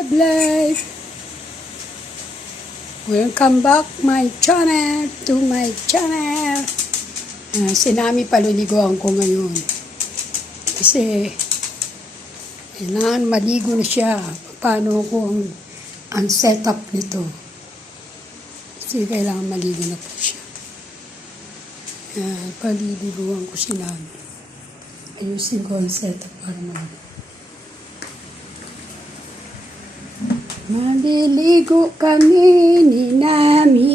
Kalab Life. Welcome back to my channel. Si Nami paliliguan ko ngayon. Kasi kailangan maligo na siya. Paano ko ang setup nito. Kasi kailangan maligo na po siya. Paliliguan ko si Nami. Ayusin ko ang setup para maligo. Maliligo kami ni Nami.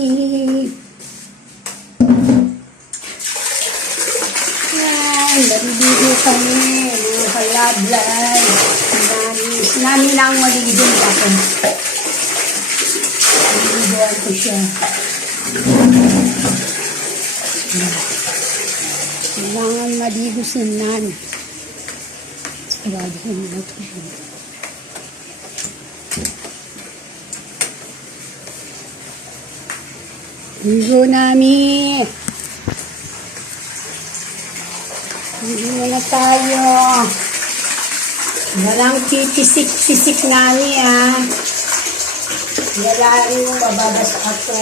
Yan, maliligo kami mga kalablay. Si Nami lang maliligo ako. Maliliguan ko siya. Kailangan maligo si Nami. Sarado ko muna ito siya. Ligo Nami. Ligo na tayo. Walang pipisik-pisik Nami Nalari mo bababas ako.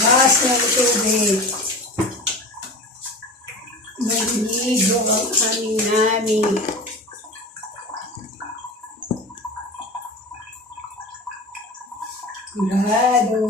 Mas ng tubig. Maliligo ang aming Nami. Sigurado.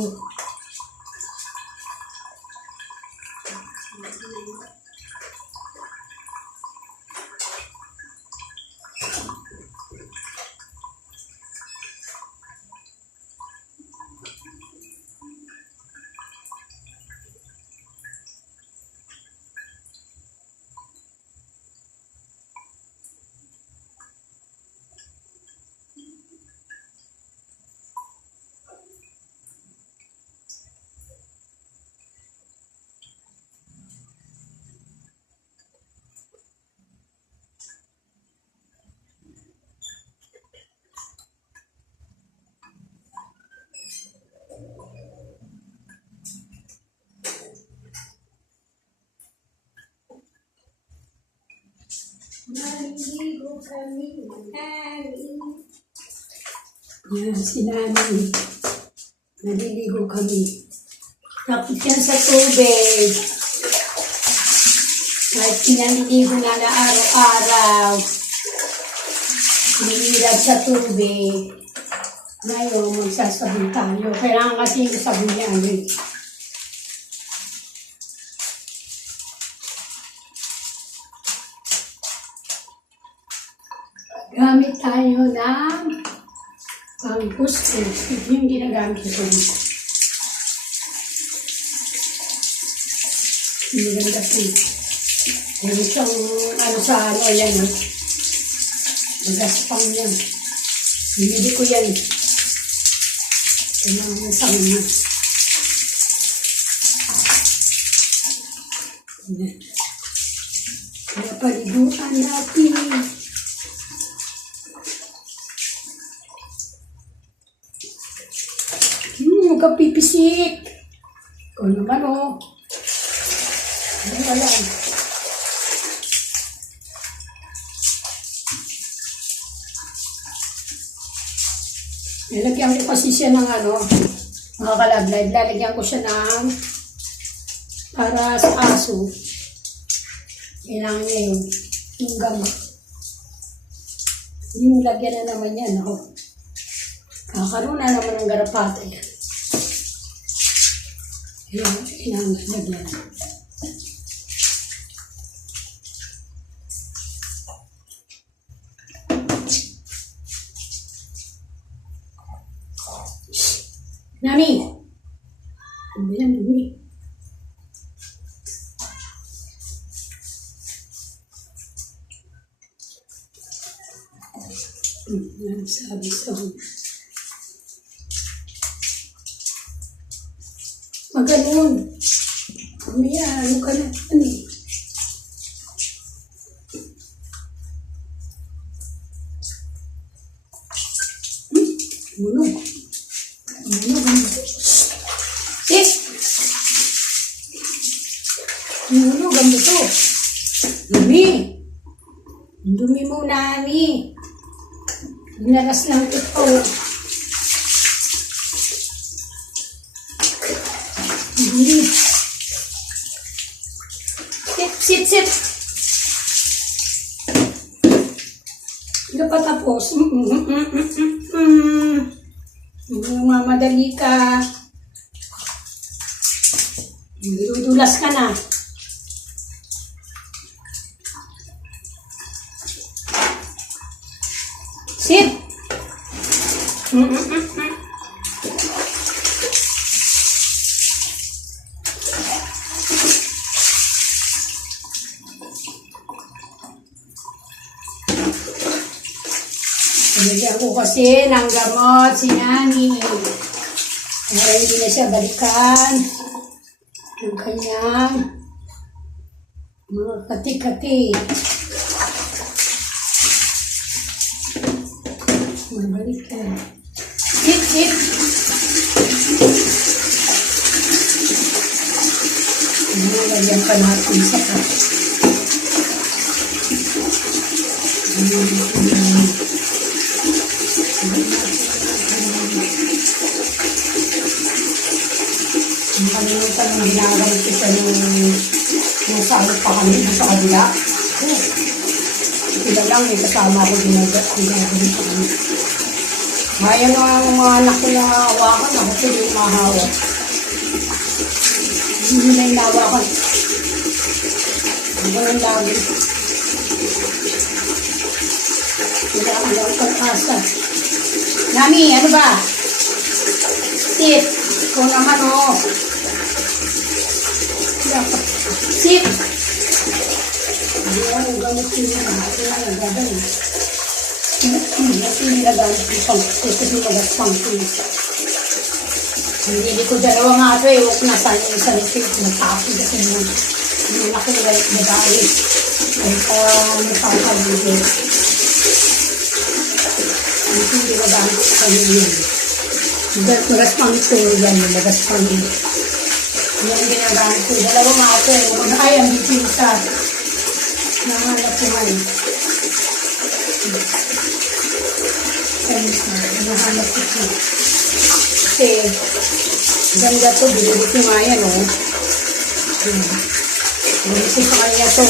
Maliligo kami ni Nami. Yan, si Nami. Maliligo kami. Tapos yan sa tubig. Kahit pinaliligo na araw-araw. Nililad sa tubig. Ngayon, magsasabon tayo. Kailangan kasi yung sabon niya. Gamit tayo ng pangkuskus. Ito yung ginagamit ko. Maganda po. Yung isang sa yan. Magaspang yan. Binili ko yan. Kailangan sa mga. Kaya paliguan natin. Huwag kang pipisik. Ikaw naman Ano ba yan? Nilagyan ko kasi siya ng mga kalablay. Lalagyan ko siya ng para sa aso. Kailangan niya yung gamot. Yung lagyan na naman yan. Kakaroon na naman ng garapata yan. Kailangan lagyan. Nami! Ano yan, Nami? Yan, sabi. Maganon. Mamaya, ano ka na? Ano eh? Munog. Munog. Sis! Munog ang buto. Dumi. Dumi mo na, Ami. Binaras lang ito. Dumi. Sit. Hindi pa tapos. Mamadali ka. Dudulas ka na. Sit. Binigyan ko kasi ng gamot si Nani. Para hindi na siya balikan ng kanyang mga kati-kati. Mabalik ka. Sit. Lagyan pa natin sa ka. Nakalimutan ng ginagamit ko nung saan pa kami sa kabila. Sila lang, may kasama ko ginagamit ko kami. Ngayon ang mga anak ko na hawakan, ako sila yung mahawak. Hindi na yung hawakan. Ang ganun lagi. Wala ka lang pag-asa. Nami, ano ba? Sit. Ikaw naman, oh. Sit. Hindi ako gamit yun na. Ito na lang gagawin. Ito nilagamit yung pang-kusot yung magas-pang-kusot. Hindi ko dalawa nga ito eh. Huwag na saan yung isang ito. Matapos kasi yung anak ko na babae. Ay napakaligid. Ito yung nilagamit sa kanya yun. Magas-pang-kusot yan. Magas-pang-kusot. Yan ginagamit ko. Dalawa nga ito eh. Ay, ang bitin sa nanganap ko nga eh. Nahanap ko siya. Kasi, ganda to, binili ko nga yan, oh. Binili ko sa kanya to.